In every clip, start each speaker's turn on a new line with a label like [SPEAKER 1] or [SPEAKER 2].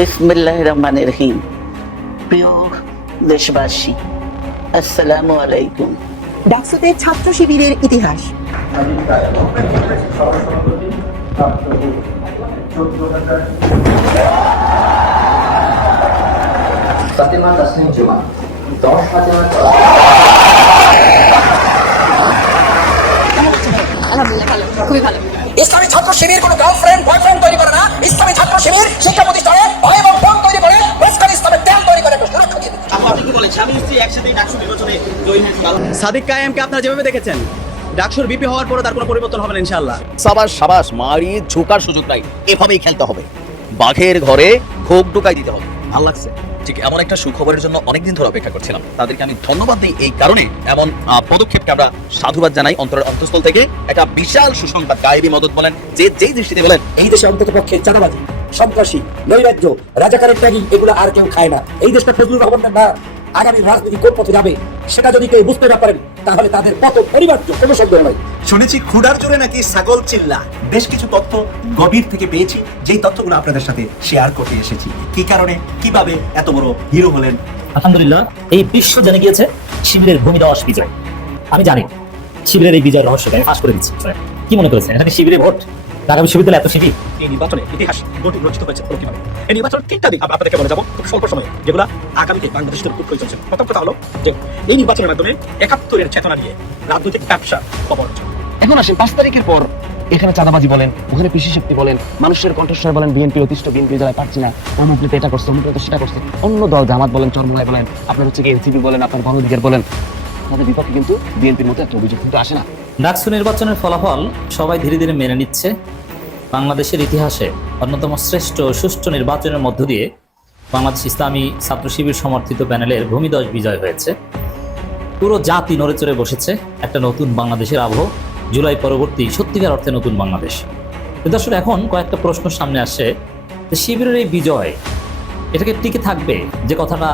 [SPEAKER 1] বিসমিল্লাহ রহমান রহিম প্রিয় দেশবাসী আসসালামু আলাইকুম।
[SPEAKER 2] ডাকসুতে ছাত্র শিবিরের ইতিহাস।
[SPEAKER 3] ফাতেমা তাসনিম জুমা দশ ফাতেমা
[SPEAKER 4] ভালো খুবই ভালো।
[SPEAKER 5] ইসলামী ছাত্র শিবির কোনো গার্লফ্রেন্ড বয়ফ্রেন্ড তৈরি করে না। ইসলামী ছাত্র শিবির শিক্ষা প্রতিষ্ঠানে
[SPEAKER 6] সাদিক কায়েমকে আপনারা যেভাবে দেখেছেন ডাকসুর বিপি হওয়ার পরে তার কোনো পরিবর্তন হবে না ইনশাআল্লাহ।
[SPEAKER 7] সাবাস সাবাস মারি ঝোকার সুযোগ নাই। এভাবেই খেলতে হবে। বাঘের ঘরে খোপ ঢুকাই দিতে হবে। ভালো লাগছে। ঠিক এমন একটা সুখবরের জন্য অনেকদিন ধরে অপেক্ষা করছিলাম। তাদেরকে আমি ধন্যবাদ দিই এই কারণে। এমন পদক্ষেপকে আমরা সাধুবাদ জানাই অন্তরের অন্তঃস্থল থেকে। একটা বিশাল সুসংবাদ গায়েবী মদত বলেন যে যেই দৃষ্টিতে বলেন
[SPEAKER 5] এই দেশে অন্তত পক্ষে চাঁদাবাজি সন্ত্রাসী নৈরাজ্য রাজাকারের ত্যাগী এগুলো আর কেউ খায় না। এই দেশটা ফজলুর রহমানের না। আগামী রাজনীতি কোন পথে যাবে সেটা যদি কেউ বুঝতে না পারেন তাহলে তাদের কত অনিবার্য কোনো সন্দেহ নয়।
[SPEAKER 8] শুনেছি ক্ষুধার জোরে নাকি ছাগল চিল্লা। বেশ কিছু তথ্য গভীর থেকে পেয়েছি যেই তথ্যগুলো আপনাদের সাথে শেয়ার করতে এসেছি। কি কারণে কীভাবে এত বড় হিরো হলেন?
[SPEAKER 9] আলহামদুলিল্লাহ এই বিশ্ব জেনে গিয়েছে শিবিরের ভূমিদশ বিজয় আমি জানি শিবিরের এই বিজয়ের রহস্যকে আমি ফাঁস করে দিচ্ছি। কি মনে করেছেন? এখানে শিবিরে ভোট। ঢাকা বিশ্ববিদ্যালয় এত শিবির
[SPEAKER 6] এই নির্বাচনে ইতিহাস গঠিত রচিত হয়েছে হলো কীভাবে এই নির্বাচনের তিনটা দিক আপনাদেরকে বলে যাব খুব স্বল্প সময়ে যেগুলো আগামীতে বাংলাদেশের খুব প্রয়োজন ছিল প্রথম কথা হলো যে এই নির্বাচনের মাধ্যমে একাত্তরের চেতনা নিয়ে রাজনৈতিক ব্যবসা অবরোধ
[SPEAKER 7] এখন আসেন পাঁচ তারিখের পর এখানে চাঁদাবাজি বলেন ওখানে কৃষি শক্তি বলেন মানুষের কণ্ঠস্বর বলেন বিএনপি অতিষ্ঠ বিএনপি যারা পারছি না অমুক নেতা এটা করছে অমুক নেতা সেটা করছে। অন্য দল জামাত বলেন চরমলাই বলেন আপনার হচ্ছে কি এনসিপি বলেন আপনার গণঅধিকার বলেন তাদের বিপক্ষে কিন্তু বিএনপির মতো একটা অভিযোগ কিন্তু আসে না।
[SPEAKER 9] ডাকসু নির্বাচনের ফলাফল সবাই ধীরে ধীরে মেনে নিচ্ছে বাংলাদেশের ইতিহাসে অন্যতম শ্রেষ্ঠ সুষ্ঠু নির্বাচনের মধ্য দিয়ে বাংলাদেশ ইসলামী ছাত্র শিবির সমর্থিত প্যানেলের ভূমিদশ বিজয় হয়েছে। পুরো জাতি নড়ে চড়ে বসেছে একটা নতুন বাংলাদেশের আবহ, জুলাই পরবর্তী সত্যিকার অর্থে নতুন বাংলাদেশ। আসলে এখন কয়েকটা প্রশ্ন সামনে আসে যে শিবিরের এই বিজয়, এটাকে টিকে থাকবে? যে কথাটা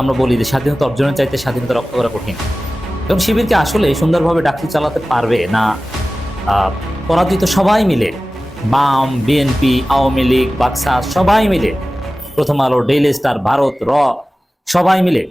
[SPEAKER 9] আমরা বলি যে স্বাধীনতা অর্জনের চাইতে স্বাধীনতা রক্ষা করা কঠিন। এবং শিবিরকে আসলে সুন্দরভাবে ডাকসু চালাতে পারবে না পরাজিত সবাই মিলে বাম, বিএনপি, আওয়ামী লীগ, বাক্সা, সবাই মিলে, প্রথম আলো, ডেইলি স্টার, ভারত, র, সবাই মিলে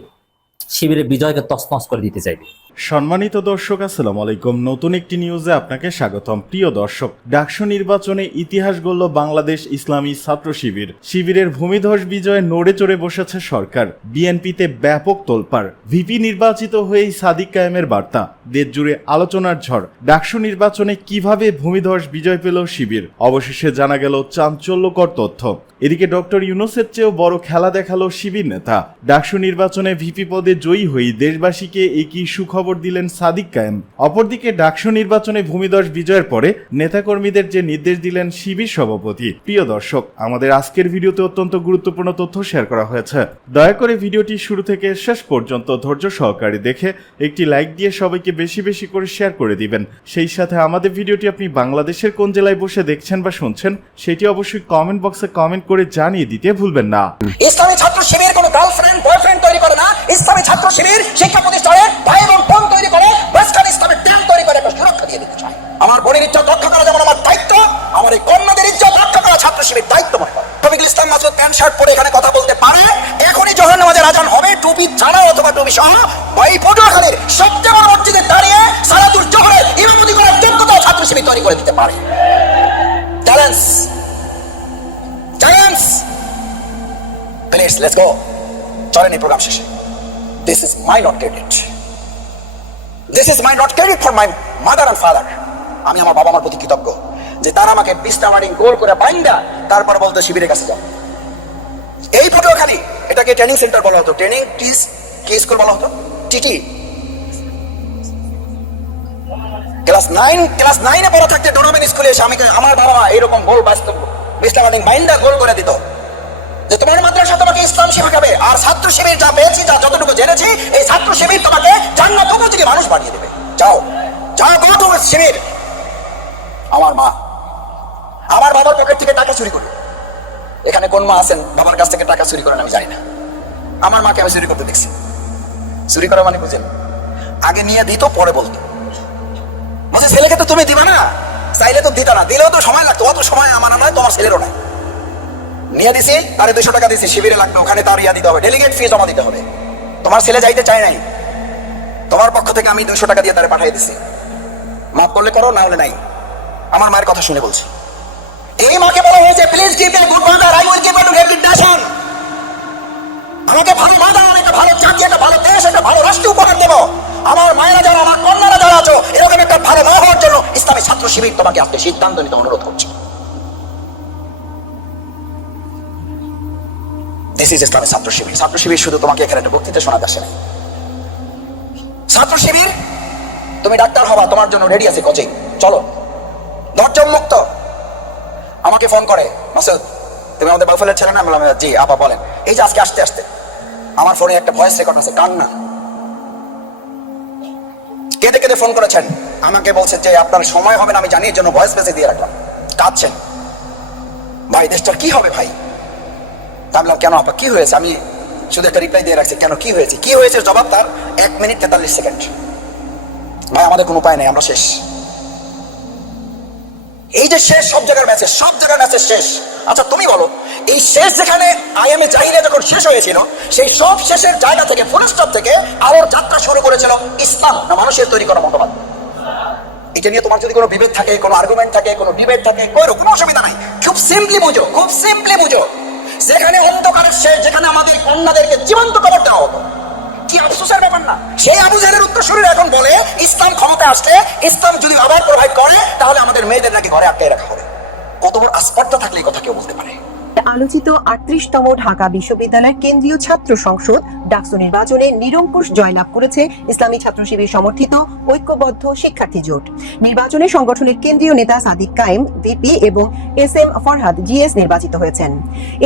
[SPEAKER 9] শিবিরের বিজয়কে তছনছ করে দিতে চাইবে।
[SPEAKER 10] সম্মানিত দর্শক, আসসালামু আলাইকুম। নতুন একটি নিউজে আপনাকে স্বাগতম। প্রিয় দর্শক, ডাকসু নির্বাচনে ইতিহাস গড়ল বাংলাদেশ ইসলামী ছাত্র শিবির। শিবিরের ভূমিধস বিজয়ে নড়ে চড়ে বসেছে সরকার। বিএনপিতে ব্যাপক তোলপাড়। ভিপি নির্বাচিত হয়েই সাদিক কায়েমের বার্তা। দেশ জুড়ে আলোচনার ঝড়। ডাকসু নির্বাচনে কীভাবে ভূমিধস বিজয় পেল শিবির? অবশেষে জানা গেল চাঞ্চল্যকর তথ্য। এদিকে ডক্টর ইউনুসের চেয়েও বড় খেলা দেখাল শিবির নেতা। ডাকসু নির্বাচনে ভিপি পদে জয়ী হয়ে দেশবাসীকে একই সুখবর দিলেন সাদিক কায়েম। অপরদিকে ডাকসু নির্বাচনে ভূমিদশ বিজয়ের পরে নেতাকর্মীদের যে নির্দেশ দিলেন শিবির সভাপতি। প্রিয় দর্শক, আমাদের আজকের ভিডিওতে অত্যন্ত গুরুত্বপূর্ণ তথ্য শেয়ার করা হয়েছে। দয়া করে ভিডিওটি শুরু থেকে শেষ পর্যন্ত ধৈর্য সহকারে দেখে একটি লাইক দিয়ে সবাইকে বেশি বেশি করে শেয়ার করে দিবেন। সেই সাথে আমাদের ভিডিওটি আপনি বাংলাদেশের কোন জেলায় বসে দেখছেন বা শুনছেন, সেটি অবশ্যই কমেন্ট বক্সে কমেন্ট করে জানিয়ে দিতে ভুলবেন না।
[SPEAKER 5] ইসলামী ছাত্র ইসলামী ছাত্র শিবির শিক্ষা প্রতিষ্ঠানে ভয় এবং ফোন তৈরি করে ওয়েস্টার্ন ইসলামের তেল তৈরি করে, একটা সুরক্ষা দিয়ে দিতে চায়। আমার বোনের ইজ্জত রক্ষা করা যেমন আমার দায়িত্ব, আমার এই কন্যাদের ইচ্ছা রক্ষা করা ছাত্র শিবির দায়িত্ব মনে করে রফিকুল ইসলাম মাসুদ প্যান্ট, শার্ট পরে এখানে কথা বলতে পারে। এখনই জহর নামাজের আজান হবে, টুপি ছাড়া অথবা টুপি সহ ওই পটুয়াখালীর সবচেয়ে বড় মসজিদে দাঁড়িয়ে সারাদুল জোহরের ইমামতি করার যোগ্যতা ছাত্র শিবির তৈরি করে দিতে পারে। Challenge challenge please let's go চলেন এই প্রোগ্রাম শেষে। This is my not credit this is my not credit for my mother and father আমি আমার বাবা মার প্রতি কৃতজ্ঞ যে তারা আমাকে বিশটা মার্ডিং গোল করে বাইন্দা তারপর বলতো, শিবিরের কাছে যাও। এই পটুয়াখালী এটাকে ট্রেনিং সেন্টার বলা হতো। ট্রেনিং টিস কি স্কুল বলা হতো। টিটি ক্লাস নাইন ক্লাস নাইনে পড়া থাকতে ডোনামেন স্কুলে এসে আমি আমার বাবা এরকম গোল বাস্তব বিশটা মার্ডিং বাইন্দা গোল করে দিত। যে তোমার মাদ্রাসা তোমাকে ইসলাম শেখাবে, আর ছাত্র শিবির যা পেয়েছি, যা যতটুকু জেনেছি, এই ছাত্র শিবির তোমাকে জান্নাত থেকে মানুষ বানিয়ে দেবে। যাও যাও গো শিবির। আমার মা, আমার বাবার পকেট থেকে টাকা চুরি করি এখানে কোন মা আছেন? বাবার কাছ থেকে টাকা চুরি করেন, আমি জানি না। আমার মাকে আমি চুরি করতে দেখছি। চুরি করা মানে বুঝেন, আগে নিয়ে দিত, পরে বলতো। বলছে, ছেলেকে তো তুমি দিবা না? চাইলে তো দিতা না, দিলেও তো সময় লাগতো। অত সময় আমার নয় তোমার ছেলেরও নাই। নিয়ে দিছি আরে দুশো টাকা দিছি, শিবিরে লাগবে, ওখানে তার ইয়া দিতে হবে ডেলিগেট ফি জমা দিতে হবে। তোমার ছেলে যাইতে চায় নাই, তোমার পক্ষ থেকে আমি দুশো টাকা দিয়ে তারে পাঠিয়ে দিছি। মাফ করলে করো, না হলে নাই। আমার মায়ের কথা শুনে বলছি। এই মাকে বলা হয়েছে please give a good mother I will give a good nation আমাকে ভালো মাদার একটা ভালো জাতি, একটা ভালো দেশ, একটা ভালো রাষ্ট্র উপহার দেব। আমার মায়েরা যারা, আমার কন্যারা যারা আছো, এরকম একটা ভালো মা হওয়ার জন্য ইসলামী ছাত্র শিবির তোমাকে আজকে সিদ্ধান্ত নিতে অনুরোধ করছে। দিস ইজ ইসলামী ছাত্র শিবির। ছাত্র শিবির শুধু তোমাকে এখানে একটা বক্তৃতা শোনাতে আসে না ছাত্র শিবির, তুমি ডাক্তার হবা, তোমার জন্য রেডি আছে কোচিং। চলো। ধৈর্য মুক্ত আমাকে ফোন করে, মাসুদ, তুমি আমাদের বাফেলের ছেলে না? বললাম, জি, আপা বলেন। এই যে আজকে আসতে আসতে, আমার ফোনে একটা ভয়েস রেকর্ড আছে, কান্না। কেঁদে কেঁদে ফোন করেছেন। আমাকে বলছে যে, আপনার সময় হবে না, আমি জানি, এর জন্য ভয়েস মেসেজ দিয়ে রাখলাম। কাঁদছেন। ভাই, দেশটার কি হবে ভাই? বললাম, কেন আপা কি হয়েছে? আমি শুধু একটা রিপ্লাই দিয়ে রাখছি কেন কি হয়েছে? কি হয়েছে? জবাব তার এক মিনিট তেতাল্লিশ সেকেন্ড ভাই আমাদের কোনো উপায় নেই আমরা শেষ। এই যে শেষ সব জায়গার ম্যাচে সব জায়গার ম্যাচের শেষ। আচ্ছা তুমি বলো এই শেষ যেখানে আইএমএ জাহিরে যখন শেষ হয়েছিল সেই সব শেষের জায়গা থেকে ফুল স্টপ থেকে আলোর যাত্রা শুরু করেছিল ইসলাম না মানুষের তৈরি করা মতবাদ? এটা নিয়ে তোমার যদি কোনো বিভেদ থাকে কোনো আর্গুমেন্ট থাকে কোনো বিভেদ থাকে কোনো অসুবিধা নাই। খুব সিম্পলি বুঝো খুব সিম্পলি বুঝো। যেখানে অন্ধকারের শেষ যেখানে আমাদের কন্যাদেরকে জীবন্ত কবর দেওয়া হতো। কি আফসোসের ব্যাপার না। সেই আবু উত্তর শরীর এখন বলে, ইসলাম ক্ষমতায় আসলে, ইসলাম যদি আবার প্রোভাইড করে, তাহলে আমাদের মেয়েদের নাকি ঘরে আটকে রাখা হবে। কত বড় আস্পর্ধা থাকলে এই কথা কেউ বলতে পারে।
[SPEAKER 2] আলোচিত আটত্রিশতম ঢাকা বিশ্ববিদ্যালয়ের কেন্দ্রীয় ছাত্র সংসদ ডাকসু নির্বাচনে নিরঙ্কুশ জয়লাভ করেছে ইসলামী ছাত্র শিবির সমর্থিত ঐক্যবদ্ধ শিক্ষার্থী জোট। নির্বাচনে সংগঠনের কেন্দ্রীয় নেতা সাদিক কায়েম, ভিপি এবং এস এম ফরহাদ জিএস নির্বাচিত হয়েছেন।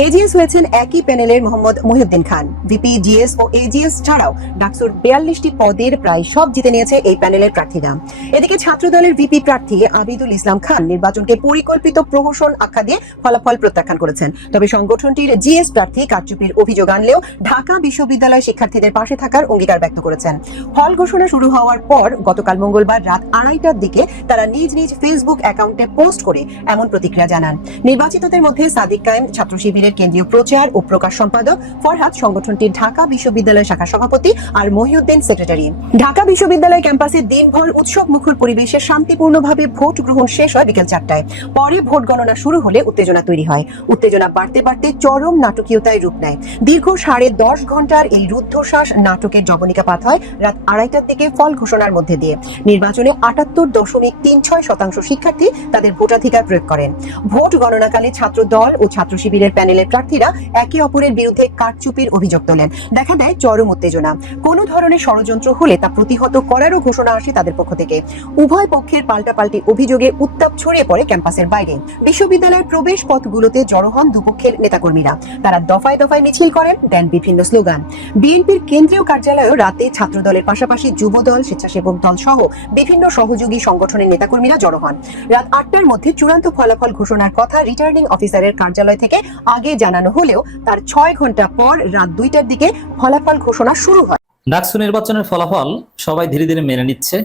[SPEAKER 2] এজিএস হয়েছেন একই প্যানেলের মোহাম্মদ মহিউদ্দিন খান। ভিপি, জিএস ও এজিএস ছাড়াও ডাকসুর বিয়াল্লিশটি পদের প্রায় সব জিতে নিয়েছে এই প্যানেলের প্রার্থীরা। এদিকে ছাত্র দলের ভিপি প্রার্থী আবিদুল ইসলাম খান নির্বাচনকে পরিকল্পিত প্রহসন আখ্যা দিয়ে ফলাফল প্রত্যাখ্যান করেছেন। তবে সংগঠনটির জিএস প্রার্থী কারচুপির অভিযোগ আনলেও ঢাকা বিশ্ববিদ্যালয় শিক্ষার্থীদের পাশে থাকার অঙ্গীকার ব্যক্ত করেছেন। ফল ঘোষণা শুরু হওয়ার পর গতকাল মঙ্গলবার রাত আড়াইটার দিকে তারা নিজ নিজ ফেসবুক অ্যাকাউন্টে পোস্ট করে এমন প্রতিক্রিয়া জানান। নির্বাচিতদের মধ্যে সাদিক কায়েম, ছাত্র শিবিরের কেন্দ্রীয় প্রচার ও প্রকাশ সম্পাদক ফরহাদ, সংগঠনটির ঢাকা বিশ্ববিদ্যালয় শাখা সভাপতি আর মহিউদ্দিন, সেক্রেটারি। ঢাকা বিশ্ববিদ্যালয় ক্যাম্পাসে দিনভর উৎসব মুখর পরিবেশে শান্তিপূর্ণভাবে ভোট গ্রহণ শেষ হয় বিকেল চারটায়। পরে ভোট গণনা শুরু হলে উত্তেজনা তৈরি হয়। উত্তেজনা বাড়তে বাড়তে চরম নাটকীয়তায় রূপ নেয়। দীর্ঘ সাড়ে দশ ঘণ্টার এই রুদ্ধশ্বাস নাটকের জবনিকাপাত হয় রাত আড়াইটার দিকে ফল ঘোষণার মধ্যে দিয়ে। নির্বাচনে আটাত্তর দশমিক তিন ছয় শতাংশ শিক্ষার্থী তাদের ভোটাধিকার প্রয়োগ করেন। ভোট গণনাকালে ছাত্র দল ও ছাত্র শিবিরের প্যানেলের প্রার্থীরা একে অপরের বিরুদ্ধে কারচুপির অভিযোগ তোলেন। দেখা দেয় চরম উত্তেজনা। কোনো ধরনের ষড়যন্ত্র হলে তা প্রতিহত করারও ঘোষণা আসে তাদের পক্ষ থেকে। উভয় পক্ষের পাল্টাপাল্টি অভিযোগে উত্তাপ ছড়িয়ে পড়ে ক্যাম্পাসের বাইরে। বিশ্ববিদ্যালয়ের প্রবেশ পথগুলোতে জড়ো হন দুপক্ষের নেতাকর্মীরা। তারা দফায় দফায় মিছিল করেন, দেন বিভিন্ন স্লোগান। বিএনপির কেন্দ্রীয় কার্যালয়েও রাতে ছাত্র দলের পাশাপাশি যুব দল স্বেচ্ছাসেবক দল সহ বিভিন্ন সহযোগী সংগঠনের নেতাকর্মীরা জড়ো হন। রাত আটটার মধ্যে চূড়ান্ত ফলাফল ঘোষণার কথা রিটার্নিং অফিসারের কার্যালয় থেকে আগে জানানো হলেও তার ছয় ঘণ্টা পর রাত দুইটার দিকে ফলাফল ঘোষণা শুরু হয়।
[SPEAKER 9] ডাকসু নির্বাচনের ফলাফল সবাই ধীরে ধীরে মেনে নিচ্ছে।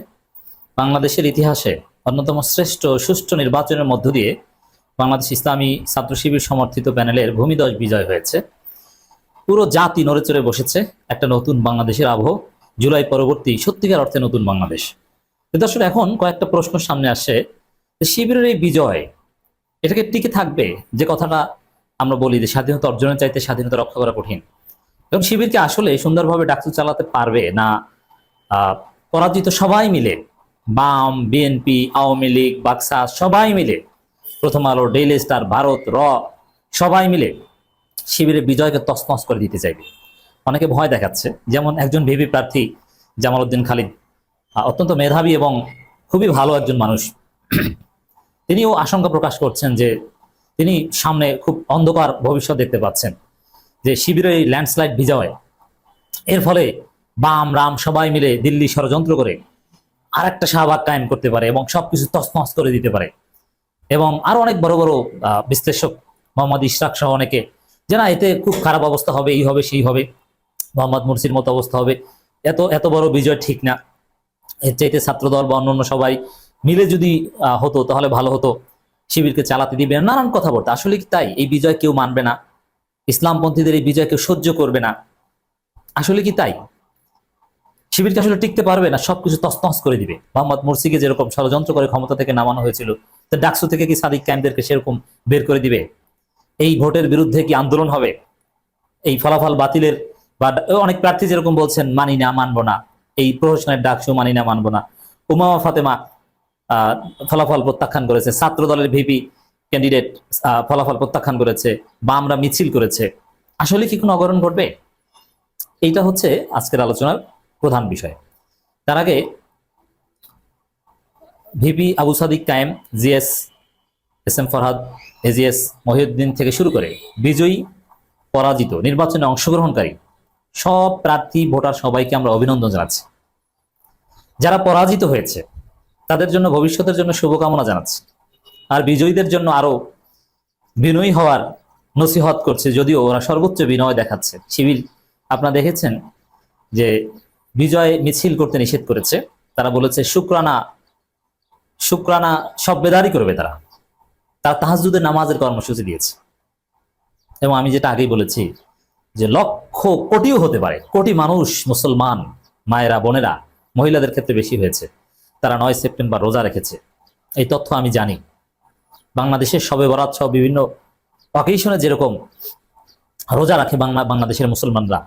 [SPEAKER 9] বাংলাদেশের ইতিহাসে অন্যতম শ্রেষ্ঠ সুষ্ঠু নির্বাচনের মধ্য দিয়ে বাংলাদেশ ইসলামী ছাত্র শিবির সমর্থিত প্যানেলের ভূমিদশ বিজয় হয়েছে। পুরো জাতি নড়ে চড়ে বসেছে একটা নতুন বাংলাদেশের আবহ। জুলাই পরবর্তী সত্যিকার অর্থে নতুন বাংলাদেশ। আসলে এখন কয়েকটা প্রশ্ন সামনে আসে। শিবিরের এই বিজয়, এটাকে টিকে থাকবে? যে কথাটা আমরা বলি যে স্বাধীনতা অর্জনের চাইতে স্বাধীনতা রক্ষা করা কঠিন। এবং শিবিরকে আসলে সুন্দরভাবে ডাকসু চালাতে পারবে না পরাজিত সবাই মিলে? বাম, বিএনপি, আওয়ামী লীগ, বাক্সা, সবাই মিলে প্রথম আলো ডেইলি স্টার ভারত র সবাই মিলে শিবিরের বিজয়কে তছনছ করে দিতে চাইবে। অনেকে ভয় দেখাচ্ছে, যেমন একজন ভিপি প্রার্থী জামাল উদ্দিন খালিদ অত্যন্ত মেধাবী এবং খুবই ভালো একজন মানুষ। তিনিও আশঙ্কা প্রকাশ করছেন যে তিনি সামনে খুব অন্ধকার ভবিষ্যৎ দেখতে পাচ্ছেন, যে শিবিরের এই ল্যান্ডস্লাইড বিজয়, এর ফলে বাম, রাম সবাই মিলে দিল্লি ষড়যন্ত্র করে আর একটা শাহবাগ কায়েম করতে পারে এবং সবকিছু তছনছ করে দিতে পারে। এবং আরও অনেক বড় বড় বিশ্লেষক মোহাম্মদ ইশরাক সহ অনেকে যে না, এতে খুব খারাপ অবস্থা হবে, এই হবে, সেই হবে, মোহাম্মদ মুরসির মতো অবস্থা হবে। এত এত বড় বিজয় ঠিক না। এর চাইতে ছাত্রদল বা অন্যান্য সবাই মিলে যদি হতো, তাহলে ভালো হতো। শিবিরকে চালাতে দিবে, নানান কথা বলতো আসলে কি তাই? এই বিজয় কেউ মানবে না। ইসলামপন্থীদের এই বিজয়কে সহ্য করবে না। আসলে কি তাই? শিবিরকে আসলে টিকতে পারবে না, সবকিছু তসতস করে দিবে। মোহাম্মদ মুরসিকে যেরকম ষড়যন্ত্র করে ক্ষমতা থেকে নামানো হয়েছিল তো ডাকসু থেকে কি সাদিক ক্যাম্পদেরকে সেরকম বের করে দিবে? এই ভোটের বিরুদ্ধে কি আন্দোলন হবে? এই ফলাফল বাতিলের বা অনেক প্রার্থী যেরকম বলছেন, মানি না, মানবো না। এই প্রহসনের ডাকসু মানি না, মানবো না। উমামা ফাতেমা ফলাফল প্রত্যাখ্যান করেছে। ছাত্র দলের ভিপি ক্যান্ডিডেট ফলাফল প্রত্যাখ্যান করেছে। বা আমরা মিছিল করেছে। আসলে কি কোনো অগরণ ঘটবে? এইটা হচ্ছে আজকের আলোচনার প্রধান বিষয়। তার আগে VP Abu Sadiq Kayem, GS S M Farhad, AGS Mohiuddin থেকে শুরু করে বিজয়ী, পরাজিত, নির্বাচনে অংশগ্রহণকারী সব প্রার্থী, ভোটার সবাইকে আমরা অভিনন্দন জানাচ্ছি। যারা পরাজিত হয়েছে, তাদের জন্য ভবিষ্যতের জন্য শুভকামনা জানাচ্ছি। আর বিজয়ীদের জন্য আরও বিনয়ী হওয়ার নসিহত করছে, যদিও ওরা সর্বোচ্চ বিনয় দেখাচ্ছে। শিবির আপনারা দেখেছেন যে বিজয় মিছিল করতে নিষেধ করেছে। তারা বলেছে, শুক্রানা শুক্রানা সব বেদারি করবে তারা। তারা তাহাজুদের নামাজের কর্মসূচি দিয়েছে। এবং আমি যেটা আগেই বলেছি যে লক্ষ কোটিও হতে পারে, কোটি মানুষ, মুসলমান, মায়েরা, বোনেরা, মহিলাদের ক্ষেত্রে বেশি হয়েছে। তারা নয় সেপ্টেম্বর রোজা রেখেছে। এই তথ্য আমি জানি। বাংলাদেশের সবে বরাত সহ বিভিন্ন অকেশনে যেরকম রোজা রাখে বাংলা বাংলাদেশের মুসলমানরা,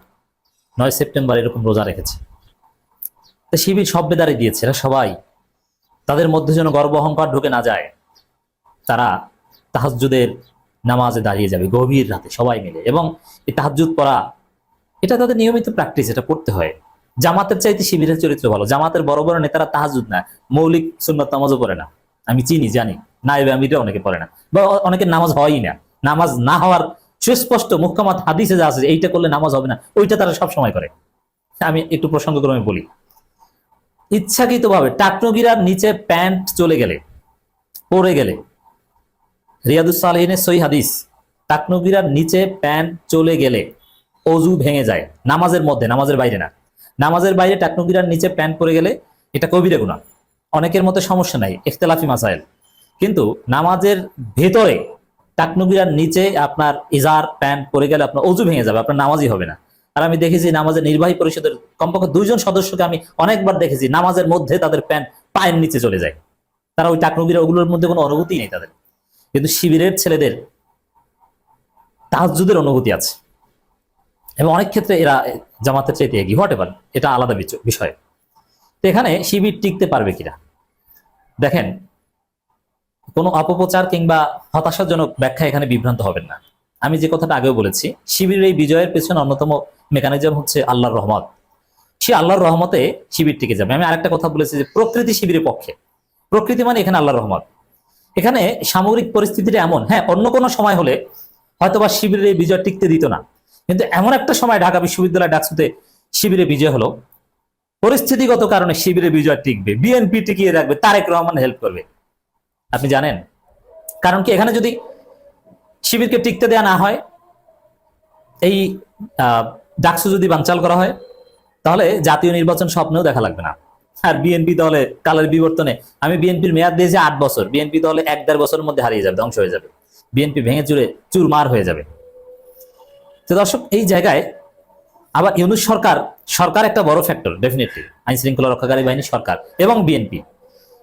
[SPEAKER 9] নয় সেপ্টেম্বর এরকম রোজা রেখেছে। শিবির সব বেদারে দিয়েছে। এরা সবাই তাদের মধ্যে যেন গর্ব অহংকার ঢুকে না যায়, তারা তাহাজুদের নামাজে দাঁড়িয়ে যাবে গভীর রাতে সবাই মিলে। এবং এই তাহাজুদ পড়া, এটা তাদের নিয়মিত প্র্যাকটিস এটা করতে হয়। জামাতের চাইতে শিবিরের চরিত্র ভালো। জামাতের বড় বড় নেতারা তাহাজুদ না। মৌলিক সুন্নত নামাজও পড়ে না। আমি চিনি, জানি। না এবার আমিটা অনেকে পড়ে না। বা অনেকের নামাজ হয়ই না। নামাজ না হওয়ার সুস্পষ্ট মুখ্যমত হাদিসে যা আছে, এইটা করলে নামাজ হবে না। ওইটা তারা সব সময় করে। আমি একটু প্রসঙ্গক্রমে বলি। ইচ্ছাকৃতভাবে টাকনগিরার নিচে প্যান্ট চলে গেলে, পড়ে গেলে। রিয়াদুস সালেহিনের সই হাদিস, টাকনগিরার নিচে প্যান্ট চলে গেলে অজু ভেঙে যায়, নামাজের মধ্যে, নামাজের বাইরে না। নামাজের বাইরে টাকনগিরার নিচে প্যান্ট পরে গেলে এটা কবিরে গুণা অনেকের মতে সমস্যা নাই, ইখতলাফি মাসাইল। কিন্তু নামাজের ভেতরে টাকনগিরার নিচে আপনার ইজার প্যান্ট পরে গেলে আপনার অজু ভেঙে যাবে, আপনার নামাজই হবে না। আর আমি দেখেছি নামাজের নির্বাহী পরিষদের কমপক্ষে দুইজন সদস্যকে আমি অনেকবার দেখেছি, নামাজের মধ্যে তাদের প্যান্ট পায়ের নিচে চলে যায়। তারা ওই টাকনগিরা ওগুলোর মধ্যে কোনো অনুভূতি নেই তাদের। কিন্তু শিবিরের ছেলেদের তাহাজুদের অনুভূতি আছে। এবং অনেক ক্ষেত্রে এরা জামাতের চাইতে এগিয়ে হোয়াট এভার এটা আলাদা বিষয়। তো এখানে শিবির টিকতে পারবে কিনা? দেখেন, কোনো অপপ্রচার কিংবা হতাশাজনক ব্যাখ্যা এখানে বিভ্রান্ত হবেন না। আমি যে কথাটা আগেও বলেছি, শিবিরের এই বিজয়ের পেছনে অন্যতম মেকানিজম হচ্ছে আল্লাহর রহমত। সে আল্লাহর রহমতে শিবির টিকে যাবে। আমি আরেকটা কথা বলেছি যে প্রকৃতি শিবিরের পক্ষে। প্রকৃতি মানে এখানে আল্লাহর রহমত। এখানে সামগ্রিক পরিস্থিতিটা এমন হ্যাঁ অন্য কোনো সময় হলে হয়তোবা শিবিরের এই বিজয় টিকতে দিত না। কিন্তু এমন একটা সময় ঢাকা বিশ্ববিদ্যালয় ডাকসুতে শিবিরে বিজয় হলো। পরিস্থিতিগত কারণে শিবিরে বিজয় টিকবে। বিএনপি টিকিয়ে রাখবে, তারেক রহমান হেল্প করবে। আপনি জানেন? কারণ কি, এখানে যদি শিবিরকে টিকতে দেয়া না হয়, এই ডাকসু যদি বানচাল করা হয়, তাহলে জাতীয় নির্বাচন স্বপ্নেও দেখা লাগবে না। আর বিএনপি দলে কালের বিবর্তনে, আমি বিএনপির মেয়াদ দিয়েছি আট বছর বিএনপি দলে এক দেড় বছরের মধ্যে হারিয়ে যাবে, ধ্বংস হয়ে যাবে। বিএনপি ভেঙে চুরে চুরমার হয়ে যাবে। তো দর্শক, এই জায়গায় আবার ইউনুস সরকার সরকার একটা বড় ফ্যাক্টর ডেফিনেটলি আইন শৃঙ্খলা রক্ষাকারী বাহিনী সরকার এবং বিএনপি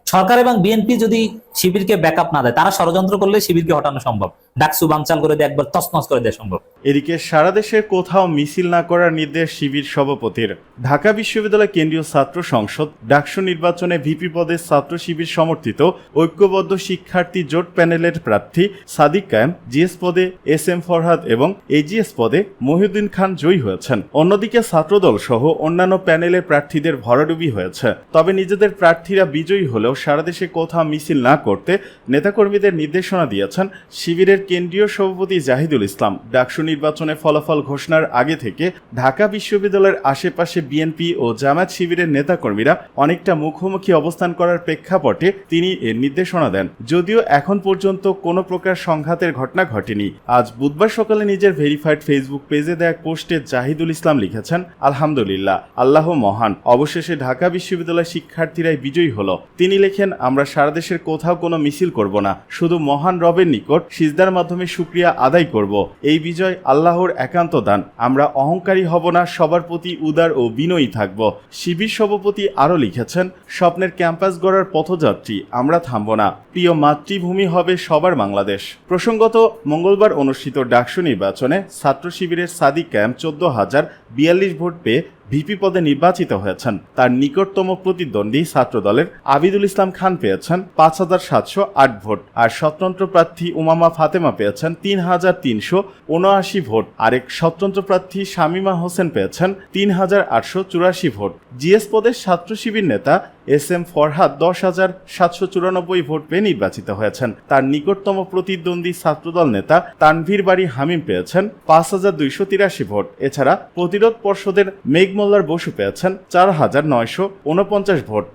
[SPEAKER 9] সরকার এবং বিএনপি যদি শিবিরকে ব্যাকআপ না দেয়, তারা ষড়যন্ত্র করলে শিবিরকে হটানো সম্ভব। ডাকসু বানচাল করে দিয়ে, একবার তছনছ করে দেওয়া সম্ভব।
[SPEAKER 10] এদিকে সারা দেশে কোথাও মিছিল না করার নির্দেশ শিবির সভাপতির। ঢাকা বিশ্ববিদ্যালয় কেন্দ্রীয় ছাত্র সংসদ, ডাকসু নির্বাচনে ভিপি পদে ছাত্র শিবির সমর্থিত ঐক্যবদ্ধ শিক্ষার্থী জোট প্যানেলের প্রার্থী সাদিক কায়েম, জিএস পদে এস এম ফরহাদ এবং এজিএস পদে মহিউদ্দিন খান জয়ী হয়েছেন। অন্যদিকে ছাত্রদল সহ অন্যান্য প্যানেলের প্রার্থীদের ভরাডুবি হয়েছে। তবে নিজেদের প্রার্থীরা বিজয়ী হলেও সারা দেশে কোথাও মিছিল না করতে নেতাকর্মীদের নির্দেশনা দিয়েছেন শিবিরের কেন্দ্রীয় সভাপতি জাহিদুল ইসলাম। ডাকসু নির্বাচনে ফলাফল ঘোষণার আগে থেকে ঢাকা বিশ্ববিদ্যালয়ের আশেপাশে বিএনপি ও জামায়াত শিবিরের নেতাকর্মীরা অনেকটা মুখোমুখি অবস্থান করার প্রেক্ষাপটে তিনি এর নির্দেশনা দেন। যদিও এখন পর্যন্ত কোনো প্রকার সংঘাতের ঘটনা ঘটেনি। আজ বুধবার সকালে নিজের ভেরিফাইড ফেসবুক পেজে দেয়া পোস্টে জাহিদুল ইসলাম লিখেছেন, আলহামদুলিল্লাহ, আল্লাহ মহান। অবশেষে ঢাকা বিশ্ববিদ্যালয় শিক্ষার্থীরাই বিজয়ী হলো। তিনি লেখেন, আমরা সারা দেশের কোথাও কোথাও কোনো মিছিল করব না, শুধু মহান রবের নিকট সিজদার মাধ্যমে সুক্রিয়া আদায় করব। এই বিজয় আল্লাহর একান্ত দান। আমরা অহংকারী হব না, সবার প্রতি উদার ও বিনয়ী থাকব। শিবির সভাপতি আরও লিখেছেন, স্বপ্নের ক্যাম্পাস গড়ার পথযাত্রী, আমরা থামব না। প্রিয় মাতৃভূমি হবে সবার বাংলাদেশ। প্রসঙ্গত, মঙ্গলবার অনুষ্ঠিত ডাকসু নির্বাচনে ছাত্র শিবিরের সাদিক ক্যাম্প চোদ্দ হাজার বিয়াল্লিশ ভোট পেয়ে ভিপি পদে নির্বাচিত হয়েছেন। তার নিকটতম প্রতিদ্বন্দ্বী ছাত্র দলের আবিদুল ইসলাম খান পেয়েছেন পাঁচ হাজার সাতশো আট ভোট আর স্বতন্ত্র প্রার্থী উমামা ফাতেমা পেয়েছেন তিন হাজার তিনশো উনআশি ভোট। আরেক স্বতন্ত্র প্রার্থী শামিমা হোসেন পেয়েছেন তিন হাজার আটশো চুরাশি ভোট। জিএস পদের ছাত্র শিবির নেতা এস এম ফরহাদ দশ হাজার সাতশো চুরানব্বই ভোট পেয়ে নির্বাচিত হয়েছেন। তার নিকটতম প্রতিদ্বন্দ্বী ছাত্রদল নেতা তানভীর বাড়ি হামিম পেয়েছেন পাঁচ হাজার দুইশো তিরাশি ভোট। এছাড়া প্রতিরোধ পর্ষদের মেঘমোল্লার বসু পেয়েছেন চার হাজার নয়শো উনপঞ্চাশ ভোট।